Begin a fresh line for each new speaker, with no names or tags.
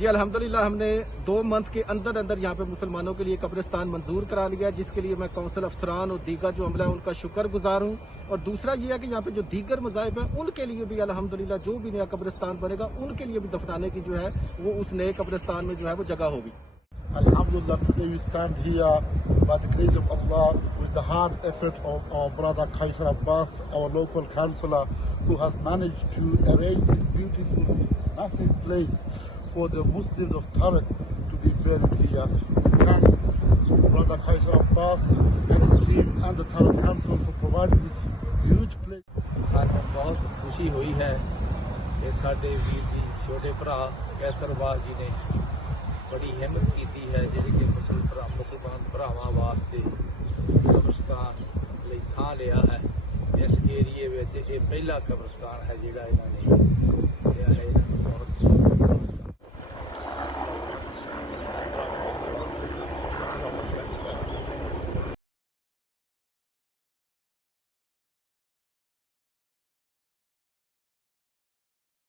जी, अल्हम्दुलिल्लाह, हमने दो मंथ के अंदर अंदर यहाँ पे मुसलमानों के लिए कब्रिस्तान मंजूर करा लिया, जिसके लिए मैं कौंसिल अफसरान और दीगर जो अमला है, उनका शुक्र गुजार हूँ। और दूसरा ये है कि यहाँ पे जो दीगर मजाहब हैं, उनके लिए भी, अल्हम्दुलिल्लाह, जो भी नया कब्रिस्तान बनेगा, उनके लिए भी दफनाने की जो है, वो उस नए कब्रिस्तान में जो है, वो जगह होगी।
Massive place. For the Muslims of Tarek to be buried here. We thank brother Kaisar Abbas and his team and the Tarek Council for providing this huge place.
ਸਾਨੂੰ ਬਹੁਤ ਖੁਸ਼ੀ ਹੋਈ ਹੈ ਕਿ ਸਾਡੇ ਵੀਰ ਜੀ ਛੋਟੇ ਭਰਾ ਕੈਸਰਵਾਲ ਜੀ ਨੇ ਬੜੀ ਹਿੰਮਤ ਕੀਤੀ ਹੈ ਜਿਹੜੀ ਕਿ ਮੁਸਲ ਭਰਾ ਮੁਸਲਮਾਨ ਭਰਾਵਾਂ ਵਾਸਤੇ ਕਬਰਸਤਾਨ ਲਈ ਥਾਂ ਲਿਆ ਹੈ ਇਸ ਏਰੀਏ ਵਿੱਚ ਇਹ ਪਹਿਲਾ ਕਬਰਸਤਾਨ ਹੈ ਜਿਹੜਾ ਇਹਨਾਂ ਨੇ